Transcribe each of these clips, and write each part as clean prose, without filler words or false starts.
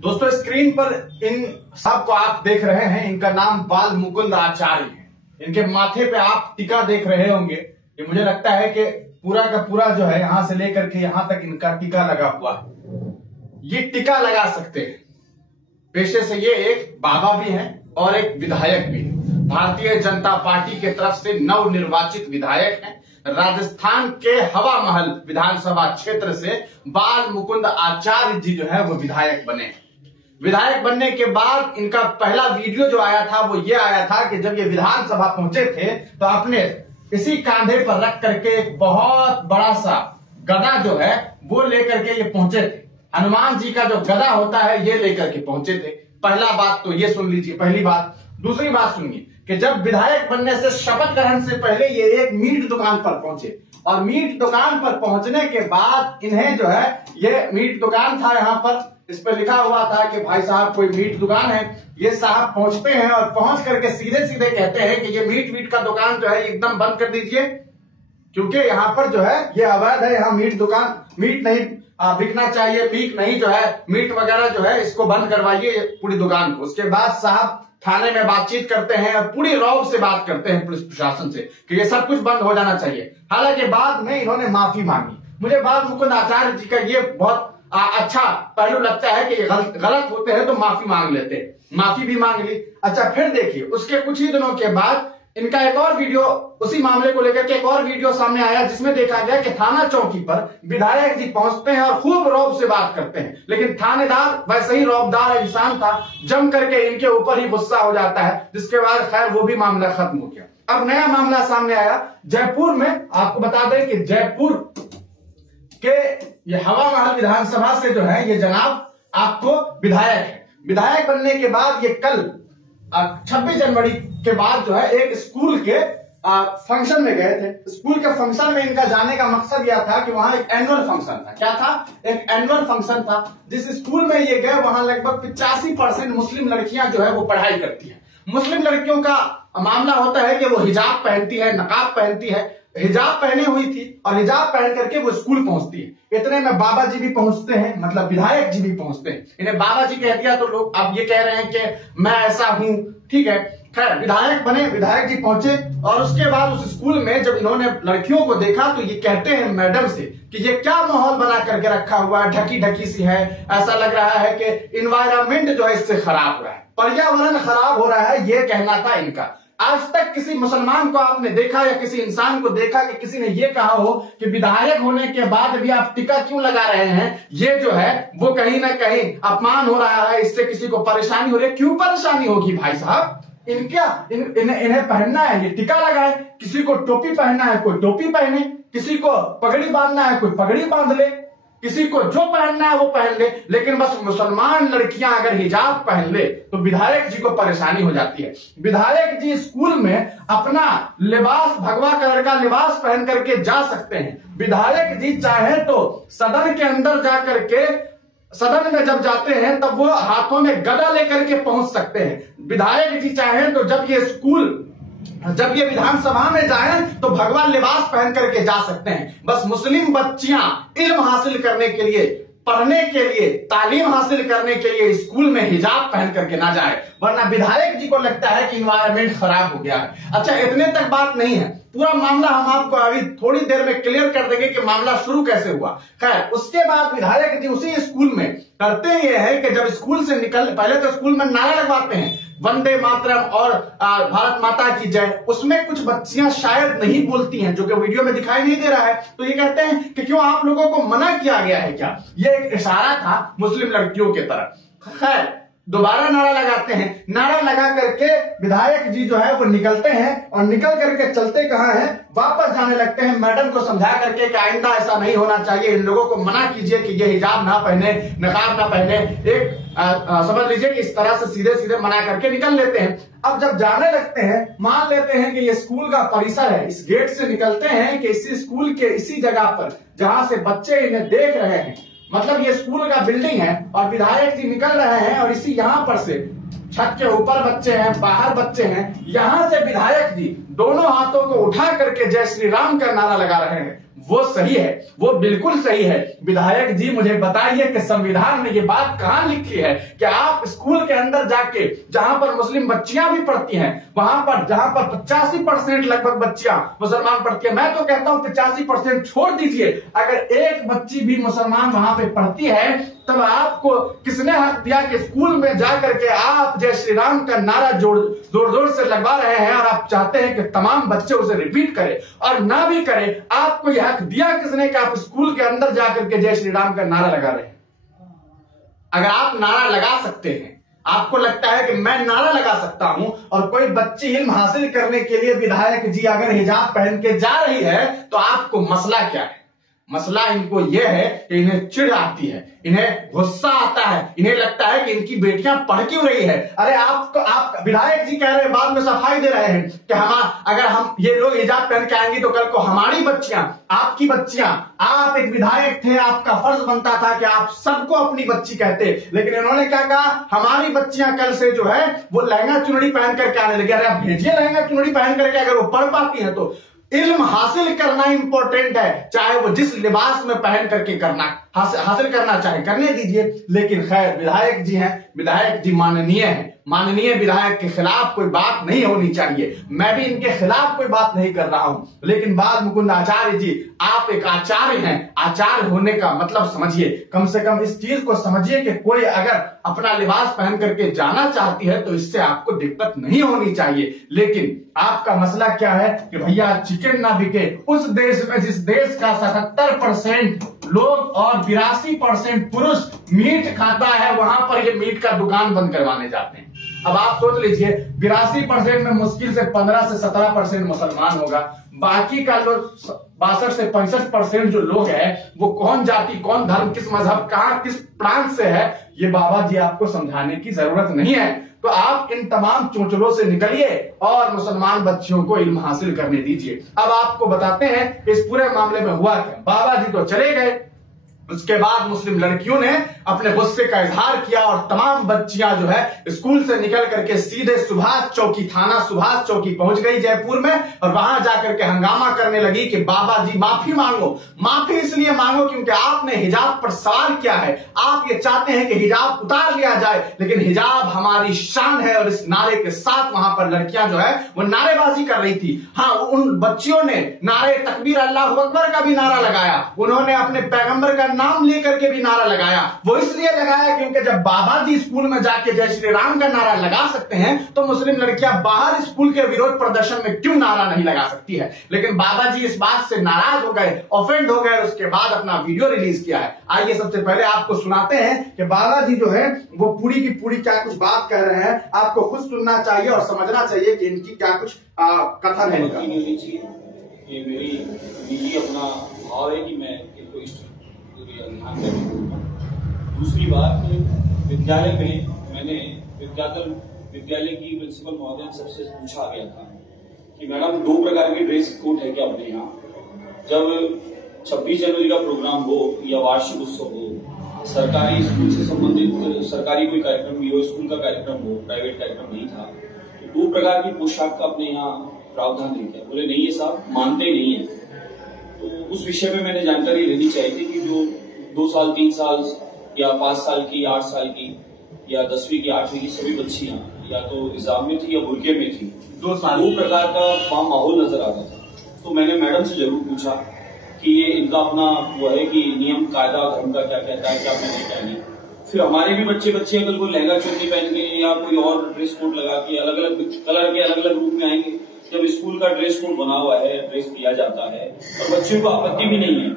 दोस्तों स्क्रीन पर इन सबको आप देख रहे हैं, इनका नाम बाल मुकुंद आचार्य है। इनके माथे पे आप टीका देख रहे होंगे। ये मुझे लगता है कि पूरा का पूरा जो है यहां से लेकर के यहां तक इनका टीका लगा हुआ है। ये टीका लगा सकते हैं। पेशे से ये एक बाबा भी हैं और एक विधायक भी हैं। भारतीय जनता पार्टी की तरफ से नवनिर्वाचित विधायक हैं। राजस्थान के हवा महल विधानसभा क्षेत्र से बाल मुकुंद आचार्य जी जो है वो विधायक बने। विधायक बनने के बाद इनका पहला वीडियो जो आया था वो ये आया था कि जब ये विधानसभा पहुंचे थे तो अपने इसी कांधे पर रख करके एक बहुत बड़ा सा गदा जो है वो लेकर के ये पहुंचे थे। हनुमान जी का जो गदा होता है ये लेकर के पहुंचे थे। पहला बात तो ये सुन लीजिए, पहली बात। दूसरी बात सुनिए कि जब विधायक बनने से शपथ ग्रहण से पहले ये एक मीट दुकान पर पहुंचे और मीट दुकान पर पहुंचने के बाद इन्हें जो है ये मीट दुकान था, यहाँ पर इस पर लिखा हुआ था कि भाई साहब कोई मीट दुकान है। ये साहब पहुंचते हैं और पहुंच करके सीधे सीधे कहते हैं कि ये मीट का दुकान जो है एकदम बंद कर दीजिए, क्योंकि यहाँ पर जो है ये अवैध है। यहाँ मीट दुकान, मीट नहीं बिकना चाहिए, मीट जो है मीट वगैरह जो है इसको बंद करवाइए पूरी दुकान को। उसके बाद साहब थाने में बातचीत करते हैं और पूरी रौब से बात करते हैं पुलिस प्रशासन से कि ये सब कुछ बंद हो जाना चाहिए। हालांकि बाद में इन्होंने माफी मांगी। मुझे बाल मुकुंद आचार्य जी का ये बहुत अच्छा पहलू लगता है कि गलत होते हैं तो माफी मांग लेते हैं। माफी भी मांग ली। अच्छा, फिर देखिए उसके कुछ ही दिनों के बाद इनका एक और वीडियो, उसी मामले को लेकर के एक और वीडियो सामने आया जिसमें देखा गया कि थाना चौकी पर विधायक जी पहुंचते हैं और खूब रौब से बात करते हैं, लेकिन थानेदार वैसे ही रौबदार इंसान था, जम करके इनके ऊपर ही गुस्सा हो जाता है, जिसके बाद खैर वो भी मामला खत्म हो गया। अब नया मामला सामने आया जयपुर में। आपको बता दें कि जयपुर के ये हवा महल विधानसभा से जो है ये जनाब आपको विधायक है। विधायक बनने के बाद ये कल 26 जनवरी के बाद जो है एक स्कूल के फंक्शन में गए थे। स्कूल के फंक्शन में इनका जाने का मकसद यह था कि वहां एक एनुअल फंक्शन था। क्या था? एक एनुअल फंक्शन था। जिस स्कूल में ये गए वहां लगभग 85% मुस्लिम लड़कियां जो है वो पढ़ाई करती हैं। मुस्लिम लड़कियों का मामला होता है कि वो हिजाब पहनती है, नकाब पहनती है। हिजाब पहनी हुई थी और हिजाब पहन करके वो स्कूल पहुंचती है। इतने में बाबा जी भी पहुंचते हैं, मतलब विधायक जी भी पहुंचते हैं। इन्हें बाबा जी कह दिया तो लोग अब ये कह रहे हैं कि मैं ऐसा हूं, ठीक है। खैर विधायक बने, विधायक जी पहुंचे और उसके बाद उस स्कूल में जब इन्होंने लड़कियों को देखा तो ये कहते हैं मैडम से कि ये क्या माहौल बना करके रखा हुआ है, ढकी ढकी सी है, ऐसा लग रहा है कि इन्वायरमेंट जो है इससे खराब हो रहा है, पर्यावरण खराब हो रहा है, ये कहना था इनका। आज तक किसी मुसलमान को आपने देखा या किसी इंसान को देखा कि किसी ने ये कहा हो कि विधायक होने के बाद भी आप टीका क्यों लगा रहे हैं, ये जो है वो कहीं ना कहीं अपमान हो रहा है, इससे किसी को परेशानी हो रही है। क्यों परेशानी होगी भाई साहब? इन्हें पहनना है, ये टीका लगाए। किसी को टोपी पहनना है कोई टोपी पहने, किसी को पगड़ी बांधना है कोई पगड़ी बांध ले, किसी को जो पहनना है वो पहन ले, लेकिन बस मुसलमान लड़कियां अगर हिजाब पहन ले तो विधायक जी को परेशानी हो जाती है। विधायक जी स्कूल में अपना लिबास, भगवा कलर का लिबास पहन करके जा सकते हैं। विधायक जी चाहे तो सदन के अंदर जाकर के, सदन में जब जाते हैं तब वो हाथों में गदा लेकर के पहुंच सकते हैं। विधायक जी चाहे तो जब ये विधानसभा में जाएं तो भगवान लिबास पहन करके जा सकते हैं। बस मुस्लिम बच्चियां इल्म हासिल करने के लिए, पढ़ने के लिए, तालीम हासिल करने के लिए स्कूल में हिजाब पहन करके ना जाए, वरना विधायक जी को लगता है कि इन्वायरमेंट खराब हो गया है। अच्छा, इतने तक बात नहीं है, पूरा मामला हम आपको अभी थोड़ी देर में क्लियर कर देंगे कि मामला शुरू कैसे हुआ। खैर उसके बाद विधायक जी उसी स्कूल में करते ये है कि जब स्कूल से पहले तो स्कूल में नारा लगवाते हैं वंदे मातरम और भारत माता की जय। उसमें कुछ बच्चियां शायद नहीं बोलती हैं, जो कि वीडियो में दिखाई नहीं दे रहा है। तो ये कहते हैं कि क्यों आप लोगों को मना किया गया है क्या? ये एक इशारा था मुस्लिम लड़कियों की तरफ। खैर दोबारा नारा लगाते हैं। नारा लगा करके विधायक जी जो है वो निकलते हैं और निकल करके चलते कहां हैं, वापस जाने लगते हैं। मैडम को समझा करके कि आइंदा ऐसा नहीं होना चाहिए, इन लोगों को मना कीजिए कि ये हिजाब ना पहने, नकाब ना पहने। एक समझ लीजिए कि इस तरह से सीधे सीधे मना करके निकल लेते हैं। अब जब जाने लगते हैं, मान लेते हैं कि ये स्कूल का परिसर है, इस गेट से निकलते हैं कि इसी स्कूल के इसी जगह पर जहां से बच्चे इन्हें देख रहे हैं, मतलब ये स्कूल का बिल्डिंग है और विधायक जी निकल रहे हैं और इसी यहां पर से छत के ऊपर बच्चे हैं, बाहर बच्चे हैं, यहां से विधायक जी दोनों हाथों को उठा करके जय श्री राम का नारा लगा रहे हैं। वो सही है, वो बिल्कुल सही है। विधायक जी मुझे बताइए कि संविधान में ये बात कहां लिखी है कि आप स्कूल के अंदर जाके, जहां पर मुस्लिम बच्चियां भी पढ़ती हैं, वहां पर जहां पर 85% लगभग बच्चियां मुसलमान पढ़ती है, मैं तो कहता हूं 85% छोड़ दीजिए, अगर एक बच्ची भी मुसलमान वहां पे पढ़ती है, तब आपको किसने हक दिया कि स्कूल में जाकर के आप जय श्री राम का नारा जोर जोर से लगवा रहे हैं और आप चाहते हैं कि तमाम बच्चे उसे रिपीट करें, और ना भी करें, आपको यह हक दिया किसने कि आप स्कूल के अंदर जाकर के जय श्री राम का नारा लगा रहे हैं? अगर आप नारा लगा सकते हैं, आपको लगता है कि मैं नारा लगा सकता हूं, और कोई बच्ची इल्म हासिल करने के लिए विधायक जी अगर हिजाब पहन के जा रही है, तो आपको मसला क्या है? मसला इनको यह है कि इन्हें चिढ़ आती है, इन्हें गुस्सा आता है, इन्हें लगता है कि इनकी बेटियां पढ़ क्यों रही है। अरे आप विधायक जी कह रहे हैं, बाद में सफाई दे रहे हैं कि अगर हम ये लोग हिजाब पहन के आएंगे तो कल को हमारी बच्चियां, आपकी बच्चियां, आप एक विधायक थे, आपका फर्ज बनता था कि आप सबको अपनी बच्ची कहते, लेकिन इन्होंने क्या कहा, हमारी बच्चियां कल से जो है वो लहंगा चुनरी पहन करके आने लगी। अरे आप भेजिए लहंगा चुनरी पहन करके, अगर वो पढ़ पाती है तो। इल्म हासिल करना इंपॉर्टेंट है, चाहे वो जिस लिबास में पहन करके करना हासिल करना चाहे करने दीजिए। लेकिन खैर विधायक जी हैं, विधायक जी माननीय हैं, माननीय विधायक के खिलाफ कोई बात नहीं होनी चाहिए, मैं भी इनके खिलाफ कोई बात नहीं कर रहा हूं, लेकिन बाल मुकुंद आचार्य जी, आप एक आचार्य हैं, आचार्य होने का मतलब समझिए, कम से कम इस चीज को समझिए कि कोई अगर अपना लिबास पहन करके जाना चाहती है तो इससे आपको दिक्कत नहीं होनी चाहिए। लेकिन आपका मसला क्या है कि भैया चिकन ना बिके उस देश में जिस देश का 77% लोग और 82% पुरुष मीट खाता है, वहां पर ये मीट का दुकान बंद करवाने जाते हैं। अब आप सोच लीजिए 82% में मुश्किल से 15 से 17% मुसलमान होगा, बाकी का लोग 62 से 65% जो लोग हैं वो कौन जाति, कौन धर्म, किस मजहब, कहां किस प्रांत से है, ये बाबा जी आपको समझाने की जरूरत नहीं है। तो आप इन तमाम चोंचलों से निकलिए और मुसलमान बच्चियों को इल्म हासिल करने दीजिए। अब आपको बताते हैं इस पूरे मामले में हुआ क्या। बाबा जी तो चले गए, उसके बाद मुस्लिम लड़कियों ने अपने गुस्से का इजहार किया और तमाम बच्चियां जो है स्कूल से निकल करके सीधे सुभाष चौकी, थाना सुभाष चौकी पहुंच गई जयपुर में, और वहां जाकर के हंगामा करने लगी कि बाबा जी माफी मांगो। माफी इसलिए मांगो क्योंकि आपने हिजाब पर सवाल किया है, आप ये चाहते हैं कि हिजाब उतार लिया जाए, लेकिन हिजाब हमारी शान है। और इस नारे के साथ वहां पर लड़कियां जो है वो नारेबाजी कर रही थी। हाँ, उन बच्चियों ने नारे तकबीर अल्लाहु अकबर का भी नारा लगाया, उन्होंने अपने पैगंबर का नाम लेकर के भी नारा लगाया। वो इसलिए लगाया क्योंकि जब बाबा जी स्कूल में जाके जय श्री राम का नारा लगा सकते हैं तो मुस्लिम लड़कियां बाहर स्कूल के विरोध प्रदर्शन में क्यों नारा नहीं लगा सकती है। लेकिन बाबा जी इस बात से नाराज हो गए, ऑफेंड हो गए, और उसके बाद अपना वीडियो रिलीज किया है। आइए सबसे पहले आपको सुनाते हैं कि बाबा जी जो है वो पूरी की पूरी क्या कुछ बात कह रहे हैं। आपको खुद सुनना चाहिए और समझना चाहिए कि इनकी क्या कुछ कथन है। ये मेरी निजी अपना भाव है कि मैं इनको ध्यान देना। दूसरी बात, विद्यालय में मैंने विद्यालय की प्रिंसिपल महोदय सबसे पूछा गया था कि मैडम 2 प्रकार की ड्रेस कोड है क्या अपने यहाँ? जब 26 जनवरी का प्रोग्राम हो या वार्षिक उत्सव हो, सरकारी स्कूल से संबंधित सरकारी कोई कार्यक्रम भी हो, स्कूल का कार्यक्रम हो, प्राइवेट कार्यक्रम नहीं था, तो 2 प्रकार की पोशाक का अपने यहाँ प्रावधान नहीं किया। बोले नहीं, ये साहब मानते नहीं है। तो उस विषय में मैंने जानकारी लेनी चाहिए थी कि जो 2 साल 3 साल या 5 साल की, 8 साल की या 10वीं की 8वीं की सभी बच्चियां या तो हिजाब में थी या बुर्के में थी, 2 प्रकार का वहां माहौल नजर आता था। तो मैंने मैडम से जरूर पूछा कि ये इनका अपना वो है कि नियम कायदा धर्म का क्या कहता है, क्या कहना चाहिए। फिर हमारे भी बच्चे कल को लहंगा चुन्नी पहन के या कोई और ड्रेस कोड लगा के अलग अलग कलर के अलग अलग रूप में आएंगे। जब स्कूल का ड्रेस कोड बना हुआ है, ड्रेस दिया जाता है और बच्चों को आपत्ति भी नहीं है,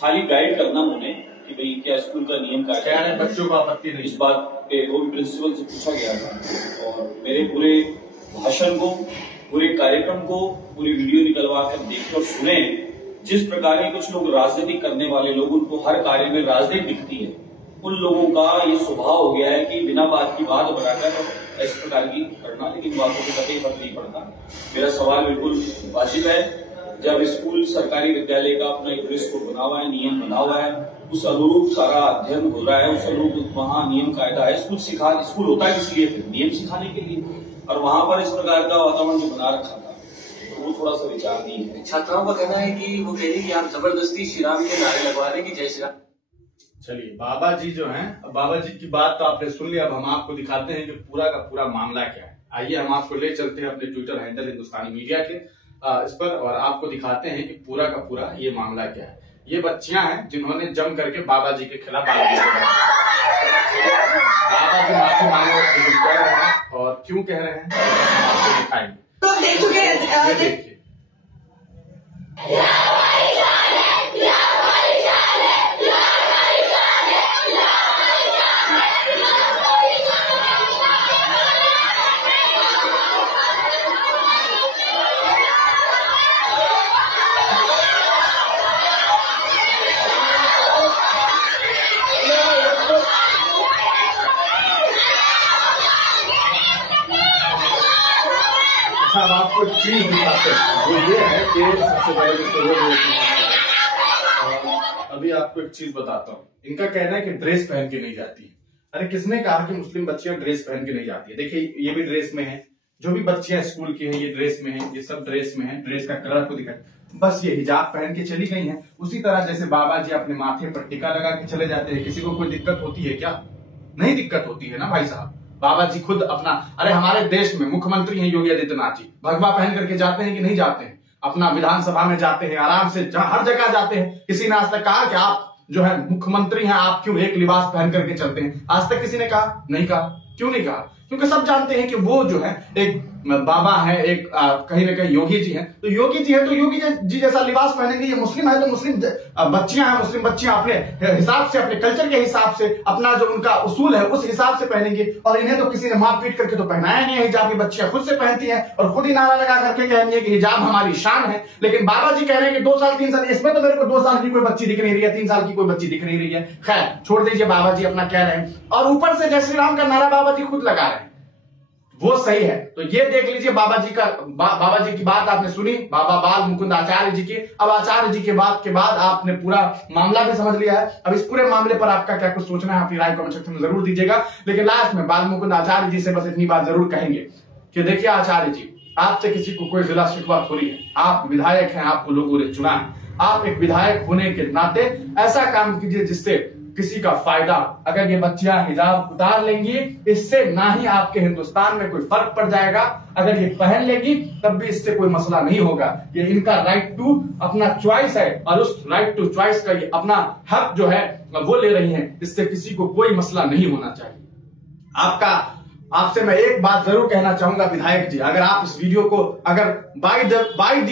खाली गाइड करना उन्हें कि भाई क्या स्कूल का नियम का है, बच्चों को आपत्ति नहीं। इस बात पे वो भी प्रिंसिपल से पूछा गया था और मेरे पूरे भाषण को, पूरे कार्यक्रम को, पूरी वीडियो निकलवा कर देखे और सुने। जिस प्रकार के कुछ लोग राजनीति करने वाले लोग, उनको हर कार्य में राजनीति दिखती है, उन लोगों का ये स्वभाव हो गया है कि बिना बात की बात बनाकर इस प्रकार की करना, लेकिन बातों को कतई फर्क नहीं पड़ता। मेरा सवाल बिल्कुल वाजिब है। जब स्कूल सरकारी विद्यालय का अपना एक ड्रेस कोड बना हुआ है, नियम बना हुआ है, उस अनुरूप सारा अध्ययन हो रहा है, उस अनुरूप वहाँ नियम कायदा है। स्कूल होता है किस लिए? फिर नियम सिखाने के लिए। और वहां पर इस प्रकार का वातावरण जो बना रखा था, तो वो थोड़ा सा विचार दिए हैं। छात्राओं का कहना है कि वो कह रही कि आप जबरदस्ती श्री राम के नारे लगवा रहे हैं कि जय श्री राम। चलिए, बाबा जी जो हैं, बाबा जी की बात तो आपने सुन लिया। अब हम आपको दिखाते हैं कि पूरा का पूरा मामला क्या है। आइए हम आपको ले चलते हैं अपने ट्विटर हैंडल हिंदुस्तानी मीडिया के इस पर, और आपको दिखाते हैं कि पूरा का पूरा ये मामला क्या है। ये बच्चियां हैं जिन्होंने जम करके बाबा जी के खिलाफ बाबा जी माफी मांगे कह रहे हैं, और क्यों कह रहे हैं आपको दिखाएंगे। तो देख चुके हैं, ये देखिए। अब आपको एक चीज दिखाते हैं, वो ये है कि सबसे पहले अभी आपको एक चीज बताता हूँ। इनका कहना है कि ड्रेस पहन के नहीं जाती है। अरे किसने कहा कि मुस्लिम बच्चियां ड्रेस पहन के नहीं जाती है? देखिए, ये भी ड्रेस में है, जो भी बच्चियां स्कूल की हैं ये ड्रेस में है, ये सब ड्रेस में है। ड्रेस का कलर को दिखा, बस ये हिजाब पहन के चली गई है। उसी तरह जैसे बाबा जी अपने माथे पर टिका लगा के चले जाते हैं। किसी को कोई दिक्कत होती है क्या? नहीं दिक्कत होती है ना भाई साहब। बाबा जी खुद अपना, अरे हमारे देश में मुख्यमंत्री हैं योगी आदित्यनाथ जी, भगवा पहन करके जाते हैं कि नहीं जाते हैं? अपना विधानसभा में जाते हैं, आराम से हर जगह जाते हैं। किसी ने आज तक कहा कि आप जो है मुख्यमंत्री हैं, आप क्यों एक लिबास पहन करके चलते हैं? आज तक किसी ने कहा? नहीं कहा। क्यों नहीं कहा? क्योंकि सब जानते हैं कि वो जो है एक बाबा है, एक कहीं ना कहीं योगी जी हैं। तो योगी जी है तो योगी जी जैसा लिबास पहनेंगे। ये मुस्लिम है तो मुस्लिम बच्चियां हैं, मुस्लिम बच्चियां अपने हिसाब से, अपने कल्चर के हिसाब से, अपना जो उनका उसूल है उस हिसाब से पहनेंगे। और इन्हें तो किसी ने मार पीट करके तो पहनाया नहीं है हिजाब। ये बच्चियां खुद से पहनती हैं और खुद ही नारा लगा करके कहेंगे कि हिजाब हमारी शान है। लेकिन बाबा जी कह रहे हैं कि 2 साल 3 साल, इसमें तो मेरे को 2 साल की कोई बच्ची दिख नहीं रही है, 3 साल की कोई बच्ची दिख नहीं रही है। खैर छोड़ दीजिए, बाबा जी अपना कह रहे हैं। और ऊपर से जय श्री राम का नारा बाबा जी खुद लगा रहे हैं, वो सही है। तो ये देख लीजिए, बाबा जी का बाबा जी की बात आपने सुनी, बाबा बाल मुकुंद आचार्य जी की। अब आचार्य जी के बाद आपने पूरा मामला भी समझ लिया है। अब इस पूरे मामले पर आपका क्या कुछ सोचना है, अपनी राय कमेंट सेक्शन में जरूर दीजिएगा। लेकिन लास्ट में बाल मुकुंद आचार्य जी से बस इतनी बात जरूर कहेंगे कि देखिए आचार्य जी, आपसे किसी को कोई जिला शिकवा थोड़ी है। आप विधायक हैं, आपको लोगों ने चुना है। आप एक विधायक होने के नाते ऐसा काम कीजिए जिससे किसी का फायदा। अगर ये बच्चियां हिजाब उतार लेंगी, इससे ना ही आपके हिंदुस्तान में कोई फर्क पड़ जाएगा। अगर ये पहन लेगी तब भी इससे कोई मसला नहीं होगा। ये इनका राइट टू अपना चॉइस है, और उस राइट टू चॉइस का ये अपना हक जो है वो ले रही हैं। इससे किसी को कोई मसला नहीं होना चाहिए। आपसे मैं एक बात जरूर कहना चाहूंगा विधायक जी, अगर आप इस वीडियो को अगर बाय द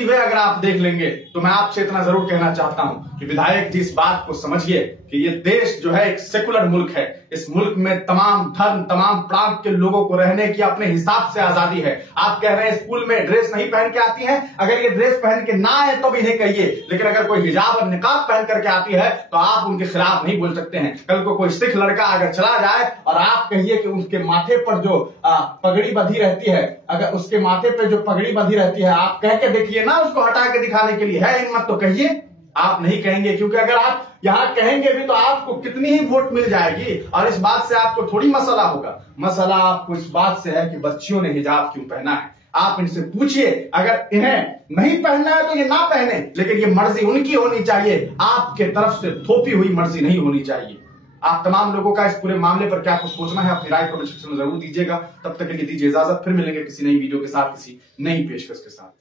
वे अगर आप देख लेंगे तो मैं आपसे इतना जरूर कहना चाहता हूं कि विधायक जी इस बात को समझिए कि ये देश जो है एक सेकुलर मुल्क है। इस मुल्क में तमाम धर्म, तमाम प्रांत के लोगों को रहने की अपने हिसाब से आजादी है। आप कह रहे हैं स्कूल में ड्रेस नहीं पहन के आती है, अगर ये ड्रेस पहन के ना आए तो भी इन्हें कहिए। लेकिन अगर कोई हिजाब और निकाब पहन करके आती है तो आप उनके खिलाफ नहीं बोल सकते हैं। कल को कोई सिख लड़का अगर चला जाए और आप कहिए कि उसके माथे पर जो पगड़ी बंधी रहती है, अगर उसके माथे पर जो पगड़ी बंधी रहती है, आप कह के देखिए ना, उसको हटा के दिखाने के लिए है हिम्मत तो कहिए। आप नहीं कहेंगे, क्योंकि अगर आप यहां कहेंगे भी तो आपको कितनी ही वोट मिल जाएगी और इस बात से आपको थोड़ी मसला होगा। मसला आपको इस बात से है कि बच्चियों ने हिजाब क्यों पहना है। आप इनसे पूछिए, अगर इन्हें नहीं पहनना है तो ये ना पहने, लेकिन ये मर्जी उनकी होनी चाहिए, आपके तरफ से थोपी हुई मर्जी नहीं होनी चाहिए। आप तमाम लोगों का इस पूरे मामले पर क्या कुछ सोचना है, अपनी राय कमेंट सेक्शन में जरूर दीजिएगा। तब तक के लिए दीजिए इजाजत, फिर मिलेंगे किसी नई वीडियो के साथ, किसी नई पेशकश के साथ।